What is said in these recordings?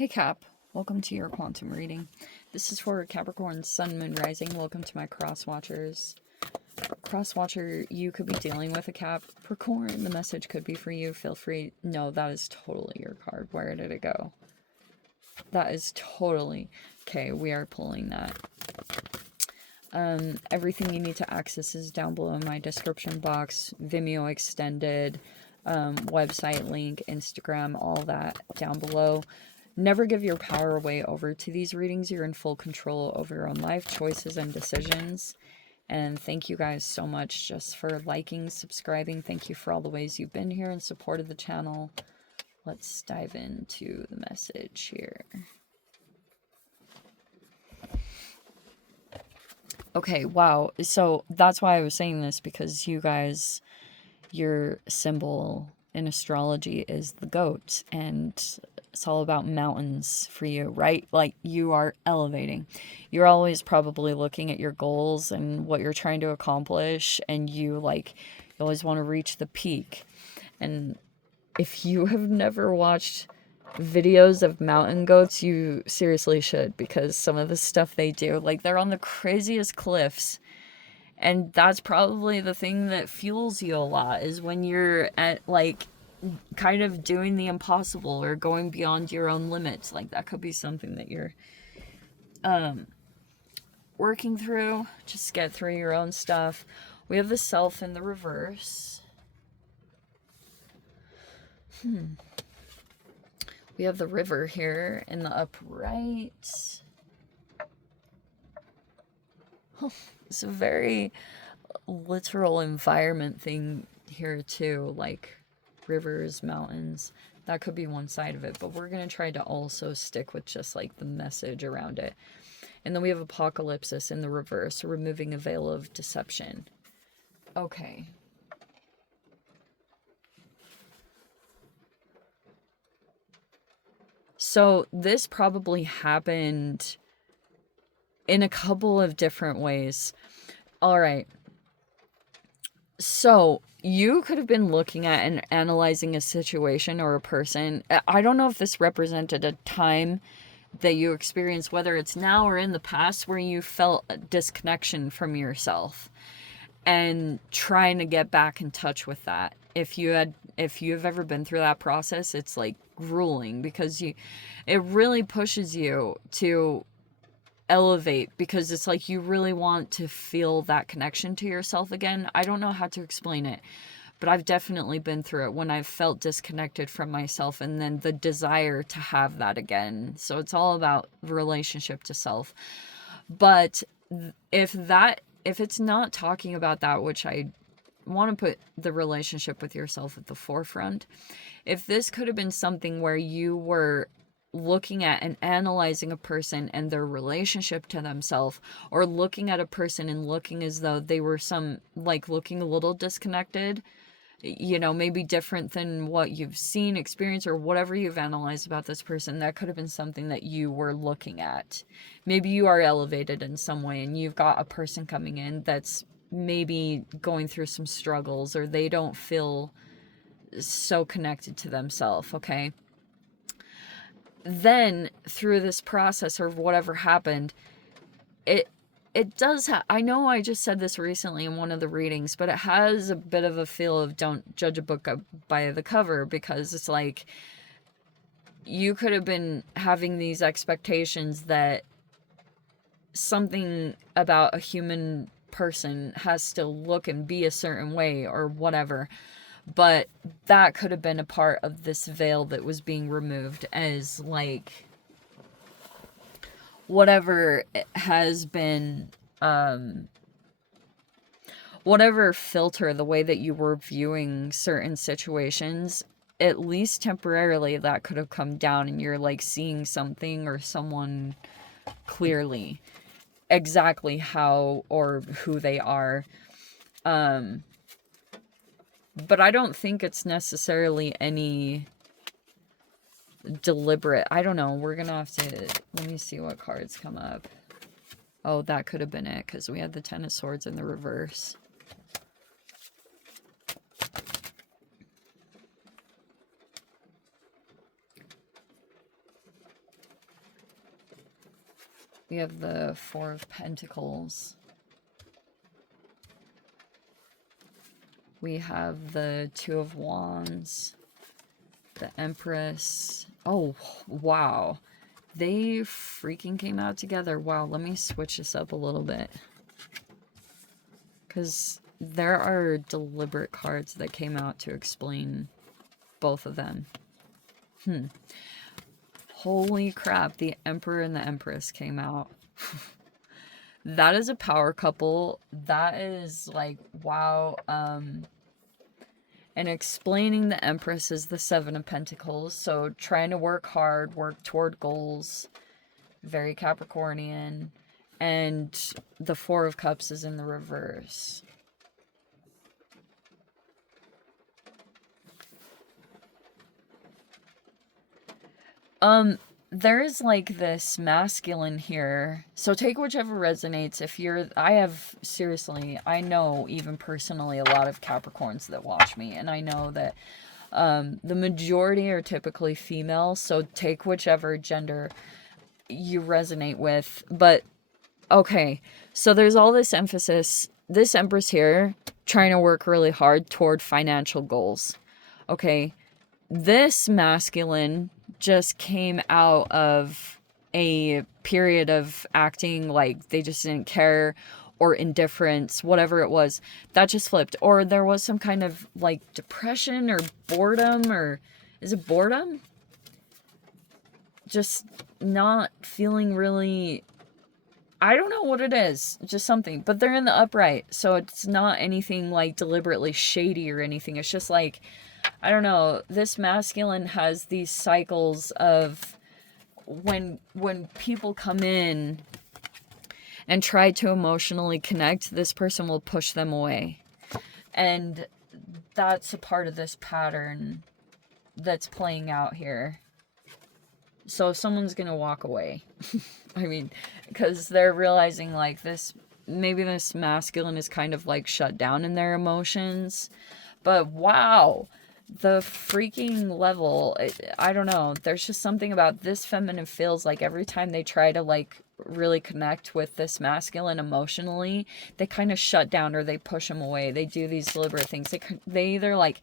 Hey Cap, welcome to your quantum reading. This is for Capricorn, Sun, Moon, Rising. Welcome to my cross watchers. Cross watcher, you could be dealing with a Capricorn. The message could be for you. Feel free. No, that is totally your card. Where did it go? That is totally... Okay, we are pulling that. Everything you need to access is down below in my description box. Vimeo extended, website link, Instagram, all that down below. Never give your power away over to these readings. You're in full control over your own life, choices, and decisions. And thank you guys so much just for liking, subscribing. Thank you for all the ways you've been here and supported the channel. Let's dive into the message here. Okay, wow. So that's why I was saying this, because you guys, your symbol in astrology is the goat, and it's all about mountains for you, right? Like, you are elevating. You're always probably looking at your goals and what you're trying to accomplish, and you always want to reach the peak. And if you have never watched videos of mountain goats, you seriously should, because some of the stuff they do, like, they're on the craziest cliffs. And that's probably the thing that fuels you a lot, is when you're at, like, kind of doing the impossible or going beyond your own limits. Like, that could be something that you're working through. Just get through your own stuff. We have the self in the reverse. We have the river here in the upright. It's a very literal environment thing here too, like rivers, mountains. That could be one side of it, but we're going to try to also stick with just like the message around it. And then we have apocalypsis in the reverse, removing a veil of deception. Okay. So this probably happened in a couple of different ways. All right. So you could have been looking at and analyzing a situation or a person. I don't know if this represented a time that you experienced, whether it's now or in the past, where you felt a disconnection from yourself and trying to get back in touch with that. If you've ever been through that process, it's like grueling, because it really pushes you to elevate, because it's like you really want to feel that connection to yourself again. I don't know how to explain it, but I've definitely been through it when I've felt disconnected from myself, and then the desire to have that again. So it's all about relationship to self. But if it's not talking about that, which I want to put the relationship with yourself at the forefront, if this could have been something where you were looking at and analyzing a person and their relationship to themselves, or looking at a person and looking as though they were looking a little disconnected, maybe different than what you've seen, experienced, or whatever you've analyzed about this person, that could have been something that you were looking at. Maybe you are elevated in some way and you've got a person coming in that's maybe going through some struggles, or they don't feel so connected to themselves, okay? Then through this process or whatever happened, it does I know I just said this recently in one of the readings, but it has a bit of a feel of don't judge a book by the cover, because it's like you could have been having these expectations that something about a human person has to look and be a certain way or whatever. But that could have been a part of this veil that was being removed, as like whatever has been, whatever filter, the way that you were viewing certain situations, at least temporarily, that could have come down, and you're like seeing something or someone clearly, exactly how or who they are. But I don't think it's necessarily any deliberate. I don't know. We're gonna have to, let me see what cards come up. Oh, that could have been it, because we had the Ten of Swords in the reverse. We have the Four of Pentacles. We have the Two of Wands. The Empress. Oh, wow. They freaking came out together. Wow, let me switch this up a little bit. Because there are deliberate cards that came out to explain both of them. Holy crap, the Emperor and the Empress came out. That is a power couple. That is like, wow. And explaining the Empress is the Seven of Pentacles. So trying to work hard, work toward goals. Very Capricornian. And the Four of Cups is in the reverse. There is like this masculine here. So take whichever resonates. If you're, seriously, I know even personally a lot of Capricorns that watch me. And I know that the majority are typically female. So take whichever gender you resonate with. But, okay. So there's all this emphasis. This Empress here, trying to work really hard toward financial goals. Okay. This masculine just came out of a period of acting like they just didn't care, or indifference, whatever it was. That just flipped. Or there was some kind of like depression or boredom, or is it boredom? Just not feeling really, I don't know what it is, just something. But they're in the upright, so it's not anything like deliberately shady or anything. It's just like, I don't know, this masculine has these cycles of when people come in and try to emotionally connect, this person will push them away. And that's a part of this pattern that's playing out here. So someone's gonna walk away. I mean, because they're realizing like this, maybe this masculine is kind of like shut down in their emotions. But wow, the freaking level, I don't know, there's just something about this feminine feels like every time they try to like really connect with this masculine emotionally, they kind of shut down or they push them away. They do these deliberate things. They either like,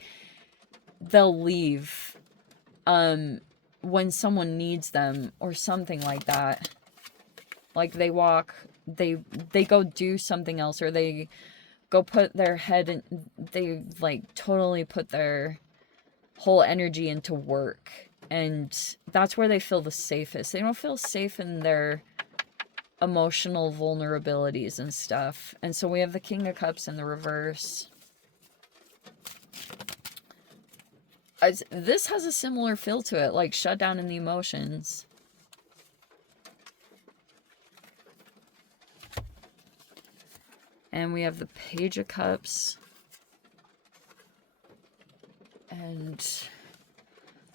they'll leave when someone needs them or something like that. Like they walk, they go do something else, or they go put their head in, they like totally put their whole energy into work, and that's where they feel the safest. They don't feel safe in their emotional vulnerabilities and stuff. And so we have the King of Cups in the reverse. This has a similar feel to it, like shut down in the emotions. And we have the Page of Cups. And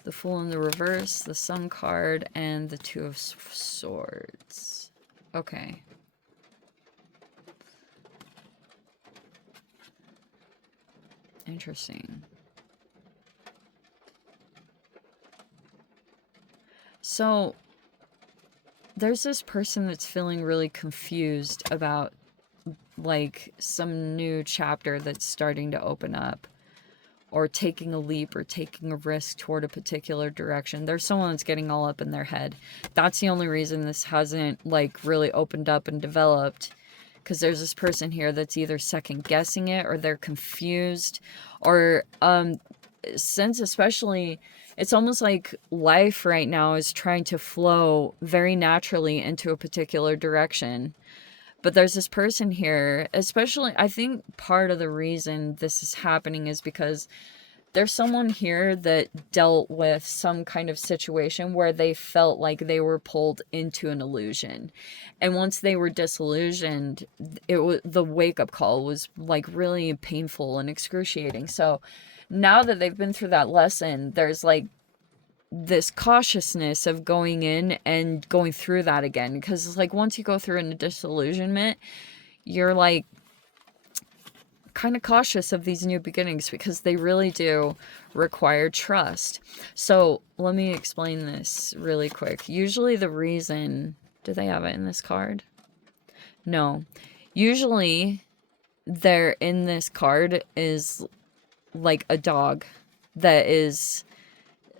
the Fool in the reverse, the Sun card, and the Two of Swords. Okay. Interesting. So, there's this person that's feeling really confused about, like, some new chapter that's starting to open up, or taking a leap or taking a risk toward a particular direction. There's someone that's getting all up in their head. That's the only reason this hasn't like really opened up and developed, because there's this person here that's either second guessing it, or they're confused, or since especially it's almost like life right now is trying to flow very naturally into a particular direction. But there's this person here, especially, I think part of the reason this is happening is because there's someone here that dealt with some kind of situation where they felt like they were pulled into an illusion. And once they were disillusioned, the wake-up call was like really painful and excruciating. So now that they've been through that lesson, there's like this cautiousness of going in and going through that again, because it's like once you go through a disillusionment, you're like kind of cautious of these new beginnings, because they really do require trust. So let me explain this really quick. Usually the reason Do they have it in this card? No. Usually, there in this card is like a dog that is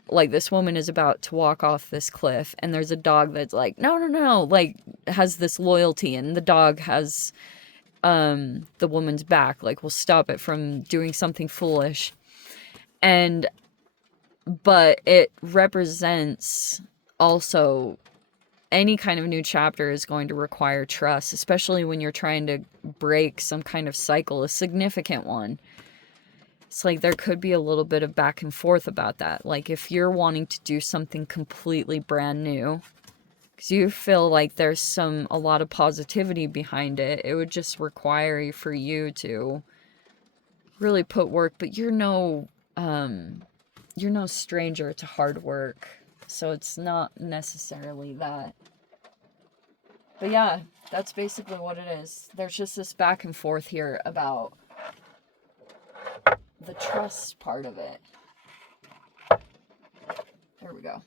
like, this woman is about to walk off this cliff, and there's a dog that's like, no, no, no, like, has this loyalty, and the dog has the woman's back, like, will stop it from doing something foolish. And but it represents also any kind of new chapter is going to require trust, especially when you're trying to break some kind of cycle, a significant one. It's like there could be a little bit of back and forth about that. Like, if you're wanting to do something completely brand new, because you feel like there's a lot of positivity behind it, it would just require for you to really put work. But you're no stranger to hard work, so it's not necessarily that. But yeah, that's basically what it is. There's just this back and forth here about the trust part of it. There we go.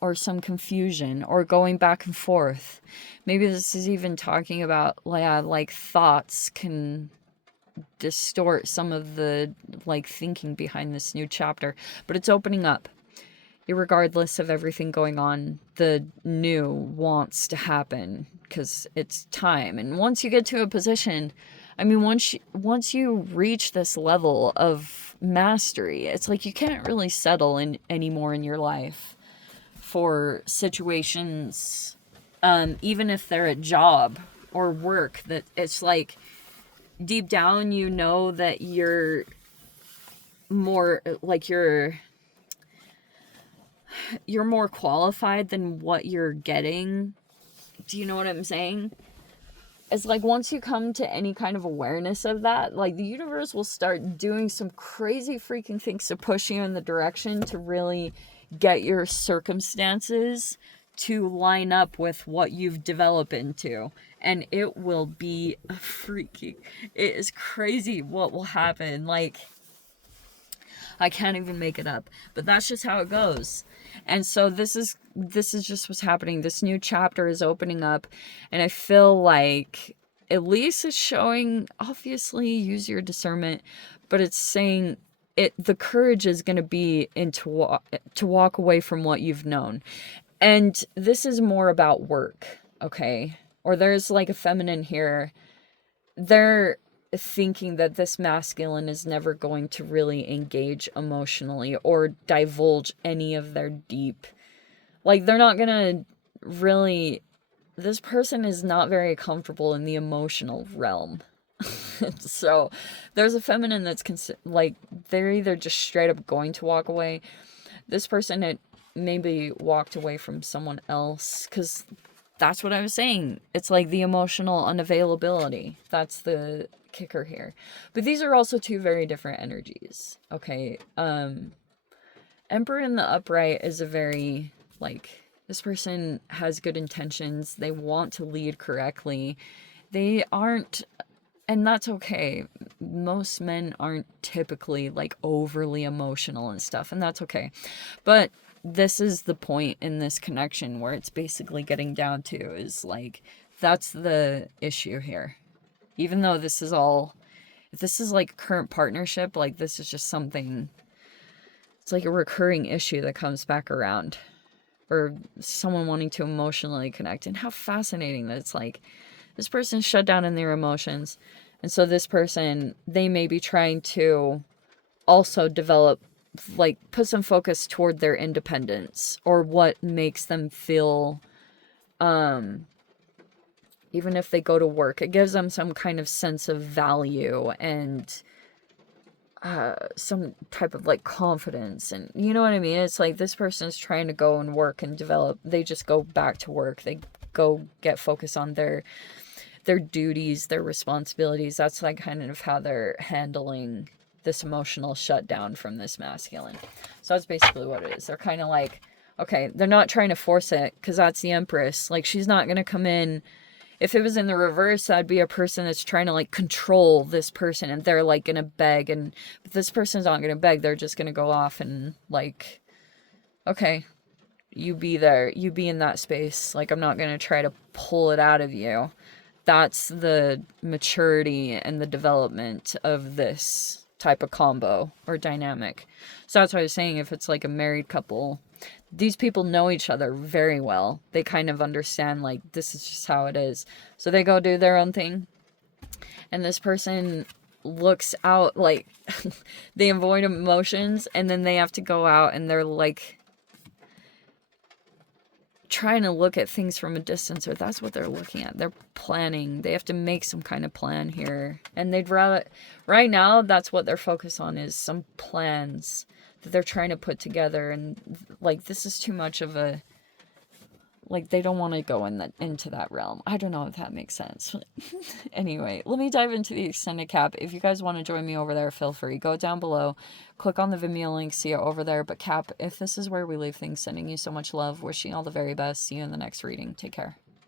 Or some confusion, or going back and forth. Maybe this is even talking about, like thoughts can distort some of the, like, thinking behind this new chapter. But it's opening up. Irregardless of everything going on, the new wants to happen, because it's time. And once you get to a position, I mean, once you reach this level of mastery, it's like you can't really settle in anymore in your life for situations, even if they're a job or work, that it's like deep down you know that you're more, like, you're more qualified than what you're getting. Do you know what I'm saying? It's like once you come to any kind of awareness of that, like, the universe will start doing some crazy freaking things to push you in the direction to really get your circumstances to line up with what you've developed into. And it will be freaking, it is crazy what will happen. Like, I can't even make it up, but that's just how it goes. And so this is just what's happening. This new chapter is opening up, and I feel like at least it's showing, obviously use your discernment, but it's saying the courage is going to be to walk away from what you've known. And this is more about work, okay? Or there's like a feminine here. They're thinking that this masculine is never going to really engage emotionally or divulge any of their deep, like, they're not gonna really, this person is not very comfortable in the emotional realm. So there's a feminine that's like, they're either just straight up going to walk away. This person had maybe walked away from someone else, because that's what I was saying. It's like the emotional unavailability. That's the kicker here. But these are also two very different energies. Okay. Emperor in the upright is a very, like, this person has good intentions. They want to lead correctly. They aren't, and that's okay. Most men aren't typically, like, overly emotional and stuff, and that's okay. But this is the point in this connection where it's basically getting down to is, like, that's the issue here. Even though this is all, if this is like a current partnership, like, this is just something, it's like a recurring issue that comes back around. Or someone wanting to emotionally connect. And how fascinating that it's like, this person's shut down in their emotions. And so this person, they may be trying to also develop, like, put some focus toward their independence. Or what makes them feel, even if they go to work, it gives them some kind of sense of value and some type of, like, confidence. And you know what I mean? It's like this person is trying to go and work and develop. They just go back to work. They go get focused on their duties, their responsibilities. That's like kind of how they're handling this emotional shutdown from this masculine. So that's basically what it is. They're kind of like, okay, they're not trying to force it, because that's the Empress. Like, she's not going to come in. If it was in the reverse, that'd be a person that's trying to, like, control this person, and they're, like, gonna beg, but this person's not gonna beg. They're just gonna go off and, like, okay, You be there. You be in that space. Like, I'm not going to try to pull it out of you. That's the maturity and the development of this type of combo or dynamic. So that's what I was saying. If it's like a married couple, these people know each other very well. They kind of understand, like, this is just how it is. So they go do their own thing. And this person looks out, like, they avoid emotions, and then they have to go out and they're like trying to look at things from a distance, or that's what they're looking at. They're planning. They have to make some kind of plan here. And they'd rather, right now, that's what they're focused on, is some plans that they're trying to put together. And like, this is too much of a, like, they don't want to go into that realm. I don't know if that makes sense. Anyway, let me dive into the extended cap. If you guys want to join me over there, feel free. Go down below, click on the Vimeo link, see it over there. But Cap, if this is where we leave things, sending you so much love, wishing you all the very best. See you in the next reading. Take care.